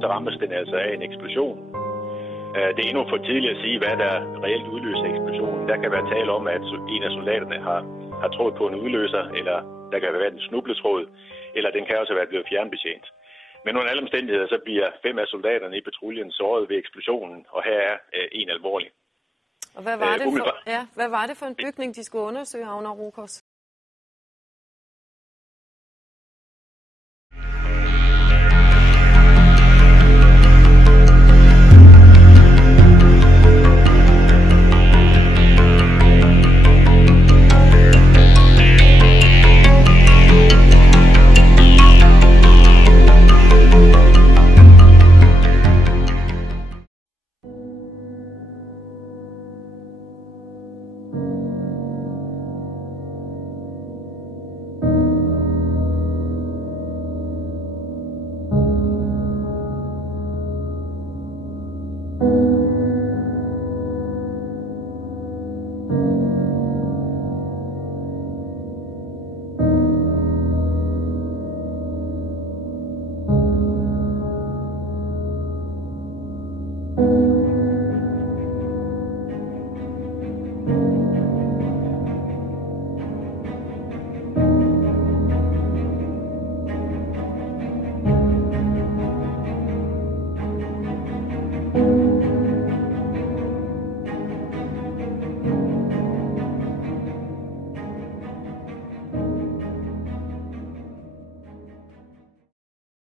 så rammes den altså af en eksplosion. Det er endnu for tidligt at sige, hvad der reelt udløser eksplosionen. Der kan være tale om, at en af soldaterne har trådt på en udløser, eller der kan være en snubletråd, eller den kan også være blevet fjernbetjent. Men under alle omstændigheder, så bliver 5 af soldaterne i patruljen såret ved eksplosionen, og her er en alvorlig. Og hvad var det for en bygning, de skulle undersøge, Agner Rokos?